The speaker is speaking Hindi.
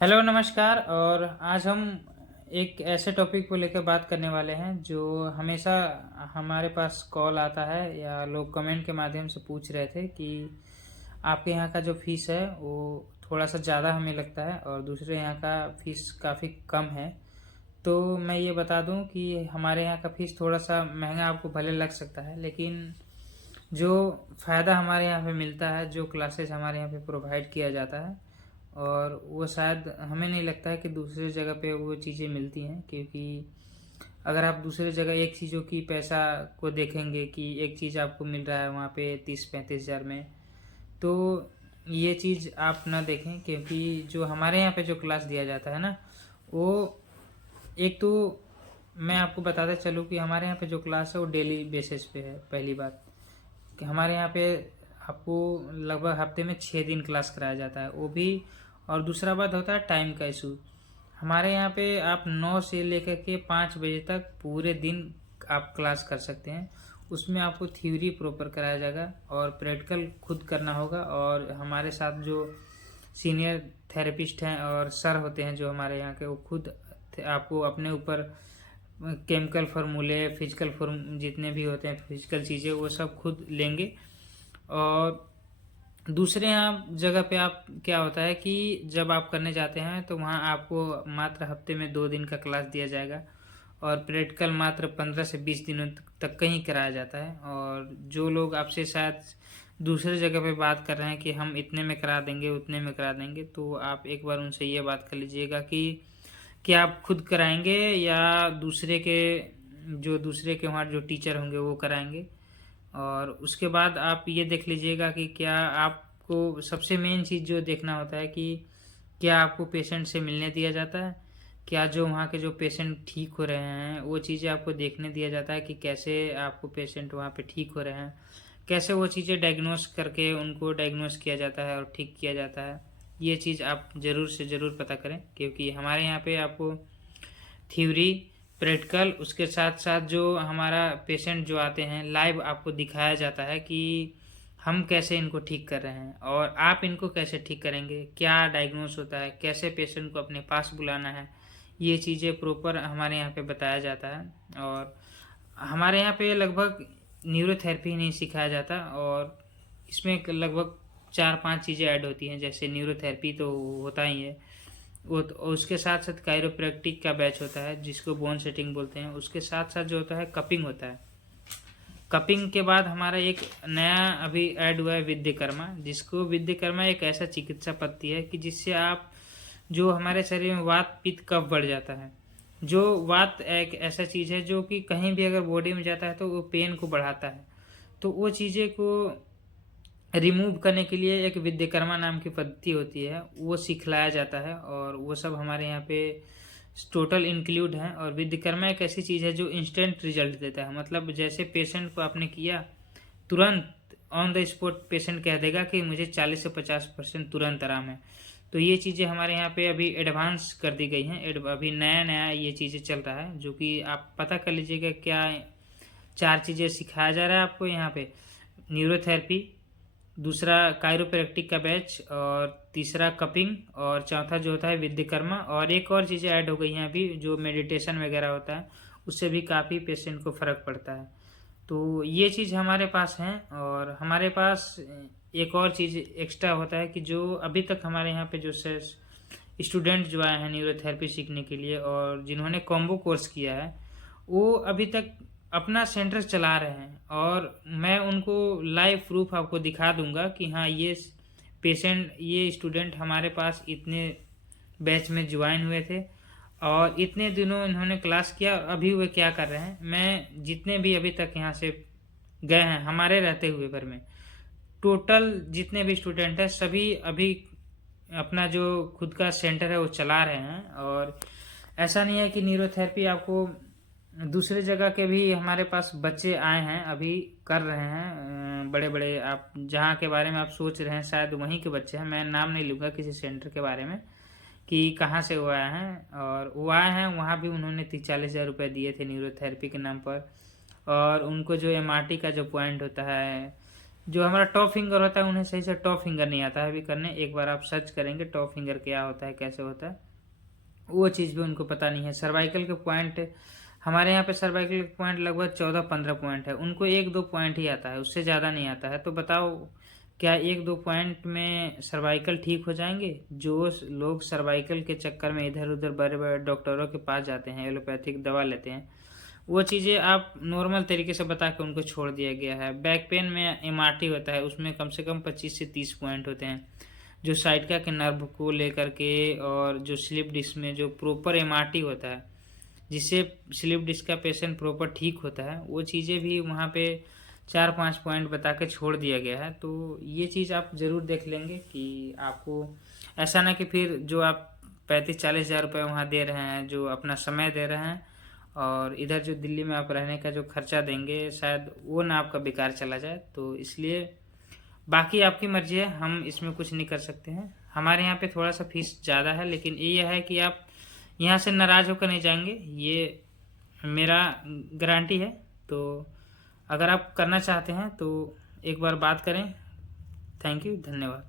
हेलो नमस्कार। और आज हम एक ऐसे टॉपिक को लेकर बात करने वाले हैं जो हमेशा हमारे पास कॉल आता है या लोग कमेंट के माध्यम से पूछ रहे थे कि आपके यहाँ का जो फ़ीस है वो थोड़ा सा ज़्यादा हमें लगता है और दूसरे यहाँ का फ़ीस काफ़ी कम है। तो मैं ये बता दूं कि हमारे यहाँ का फ़ीस थोड़ा सा महंगा आपको भले लग सकता है, लेकिन जो फ़ायदा हमारे यहाँ पे मिलता है, जो क्लासेस हमारे यहाँ पे प्रोवाइड किया जाता है, और वो शायद हमें नहीं लगता है कि दूसरी जगह पे वो चीज़ें मिलती हैं। क्योंकि अगर आप दूसरी जगह एक चीज़ों की पैसा को देखेंगे कि एक चीज़ आपको मिल रहा है वहाँ पे 30-35 हज़ार में, तो ये चीज़ आप ना देखें। क्योंकि जो हमारे यहाँ पे जो क्लास दिया जाता है ना, वो एक तो मैं आपको बताता चलूँ कि हमारे यहाँ पे जो क्लास है वो डेली बेसिस पे है। पहली बात कि हमारे यहाँ पे आपको लगभग हफ्ते में 6 दिन क्लास कराया जाता है, वो भी। और दूसरा बात होता है टाइम का इशू। हमारे यहाँ पे आप 9 से लेकर के 5 बजे तक पूरे दिन आप क्लास कर सकते हैं। उसमें आपको थ्योरी प्रॉपर कराया जाएगा और प्रैक्टिकल खुद करना होगा। और हमारे साथ जो सीनियर थेरेपिस्ट हैं और सर होते हैं जो हमारे यहाँ के, वो खुद आपको अपने ऊपर केमिकल फार्मूले, फिजिकल फार्म जितने भी होते हैं फिजिकल चीज़ें, वो सब खुद लेंगे। और दूसरे यहाँ जगह पे आप क्या होता है कि जब आप करने जाते हैं तो वहाँ आपको मात्र हफ्ते में 2 दिन का क्लास दिया जाएगा और प्रैक्टिकल मात्र 15 से 20 दिनों तक का ही कराया जाता है। और जो लोग आपसे शायद दूसरे जगह पे बात कर रहे हैं कि हम इतने में करा देंगे, उतने में करा देंगे, तो आप एक बार उनसे ये बात कर लीजिएगा कि क्या आप खुद कराएंगे या दूसरे के वहाँ जो टीचर होंगे वो कराएंगे। और उसके बाद आप ये देख लीजिएगा कि क्या आपको सबसे मेन चीज़ जो देखना होता है कि क्या आपको पेशेंट से मिलने दिया जाता है, क्या जो वहाँ के जो पेशेंट ठीक हो रहे हैं वो चीज़ें आपको देखने दिया जाता है कि कैसे आपको पेशेंट वहाँ पे ठीक हो रहे हैं, कैसे वो चीज़ें डायग्नोस करके उनको डायग्नोस किया जाता है और ठीक किया जाता है। ये चीज़ आप ज़रूर से ज़रूर पता करें, क्योंकि हमारे यहाँ पे आपको थ्योरी, प्रैक्टिकल, उसके साथ साथ जो हमारा पेशेंट जो आते हैं लाइव आपको दिखाया जाता है कि हम कैसे इनको ठीक कर रहे हैं और आप इनको कैसे ठीक करेंगे, क्या डायग्नोस होता है, कैसे पेशेंट को अपने पास बुलाना है। ये चीज़ें प्रॉपर हमारे यहाँ पे बताया जाता है। और हमारे यहाँ पे लगभग न्यूरोथेरेपी नहीं सिखाया जाता, और इसमें लगभग 4-5 चीज़ें ऐड होती हैं। जैसे न्यूरोथेरेपी तो होता ही है, वो तो उसके साथ साथ कायरोप्रैक्टिक का बैच होता है जिसको बोन सेटिंग बोलते हैं। उसके साथ साथ जो होता है कपिंग होता है। कपिंग के बाद हमारा एक नया अभी ऐड हुआ है विद्यकर्मा, जिसको विद्यकर्मा एक ऐसा चिकित्सा पद्धति है कि जिससे आप जो हमारे शरीर में वात पित्त कफ बढ़ जाता है। जो वात एक ऐसा चीज़ है जो कि कहीं भी अगर बॉडी में जाता है तो वो पेन को बढ़ाता है। तो वो चीज़ें को रिमूव करने के लिए एक विद्यकर्मा नाम की पद्धति होती है, वो सिखलाया जाता है। और वो सब हमारे यहाँ पे टोटल इंक्लूड है। और विद्यकर्मा एक ऐसी चीज़ है जो इंस्टेंट रिजल्ट देता है। मतलब जैसे पेशेंट को आपने किया, तुरंत ऑन द स्पॉट पेशेंट कह देगा कि मुझे 40 से 50% तुरंत आराम है। तो ये चीज़ें हमारे यहाँ पे अभी एडवांस कर दी गई हैं। अभी नया नया ये चीज़ें चल रहा है, जो कि आप पता कर लीजिएगा क्या 4 चीज़ें सिखाया जा रहा है आपको यहाँ पे। न्यूरोथेरेपी, दूसरा कायरोप्रैक्टिक का बैच, और तीसरा कपिंग, और चौथा जो होता है विद्यकर्मा। और एक और चीज़ें ऐड हो गई हैं अभी, जो मेडिटेशन वगैरह होता है, उससे भी काफ़ी पेशेंट को फ़र्क पड़ता है। तो ये चीज़ हमारे पास है। और हमारे पास एक और चीज़ एक्स्ट्रा होता है कि जो अभी तक हमारे यहाँ पे जो स्टूडेंट जो आए हैं न्यूरोथेरेपी सीखने के लिए और जिन्होंने कॉम्बो कोर्स किया है, वो अभी तक अपना सेंटर चला रहे हैं। और मैं उनको लाइव प्रूफ आपको दिखा दूंगा कि हाँ, ये स्टूडेंट हमारे पास इतने बैच में ज्वाइन हुए थे और इतने दिनों इन्होंने क्लास किया, और अभी वे क्या कर रहे हैं। मैं जितने भी अभी तक यहाँ से गए हैं हमारे रहते हुए भर में, टोटल जितने भी स्टूडेंट हैं सभी अभी अपना जो खुद का सेंटर है वो चला रहे हैं। और ऐसा नहीं है कि न्यूरोथेरेपी आपको दूसरे जगह के भी हमारे पास बच्चे आए हैं, अभी कर रहे हैं। बड़े बड़े आप जहाँ के बारे में आप सोच रहे हैं शायद वहीं के बच्चे हैं। मैं नाम नहीं लूँगा किसी सेंटर के बारे में कि कहाँ से वो आए हैं। और वो आए हैं, वहाँ भी उन्होंने 30-40 हज़ार रुपये दिए थे न्यूरोथेरेपी के नाम पर। और उनको जो एमआरटी का जो पॉइंट होता है, जो हमारा टॉप फिंगर होता है उन्हें सही से टॉप फिंगर नहीं आता है अभी करने। एक बार आप सर्च करेंगे टॉप फिंगर क्या होता है, कैसे होता है, वो चीज़ भी उनको पता नहीं है। सर्वाइकल के पॉइंट, हमारे यहाँ पे सर्वाइकल के पॉइंट लगभग 14-15 पॉइंट है, उनको 1-2 पॉइंट ही आता है, उससे ज़्यादा नहीं आता है। तो बताओ क्या 1-2 पॉइंट में सर्वाइकल ठीक हो जाएंगे? जो लोग सर्वाइकल के चक्कर में इधर उधर बड़े बड़े डॉक्टरों के पास जाते हैं, एलोपैथिक दवा लेते हैं, वो चीज़ें आप नॉर्मल तरीके से बता के उनको छोड़ दिया गया है। बैक पेन में एमआरटी होता है, उसमें कम से कम 25 से 30 पॉइंट होते हैं, जो साइटिका के नर्व को लेकर के, और जो स्लिप डिस्क में जो प्रॉपर एमआरटी होता है जिससे स्लिप डिस्क का पेशेंट प्रॉपर ठीक होता है, वो चीज़ें भी वहाँ पे 4-5 पॉइंट बता के छोड़ दिया गया है। तो ये चीज़ आप ज़रूर देख लेंगे कि आपको ऐसा ना कि फिर जो आप 35-40 हज़ार रुपये वहाँ दे रहे हैं, जो अपना समय दे रहे हैं, और इधर जो दिल्ली में आप रहने का जो खर्चा देंगे शायद वो ना आपका बेकार चला जाए। तो इसलिए बाकी आपकी मर्जी है, हम इसमें कुछ नहीं कर सकते हैं। हमारे यहाँ पे थोड़ा सा फीस ज़्यादा है, लेकिन ये है कि आप यहाँ से नाराज़ होकर नहीं जाएंगे, ये मेरा गारंटी है। तो अगर आप करना चाहते हैं तो एक बार बात करें। थैंक यू, धन्यवाद।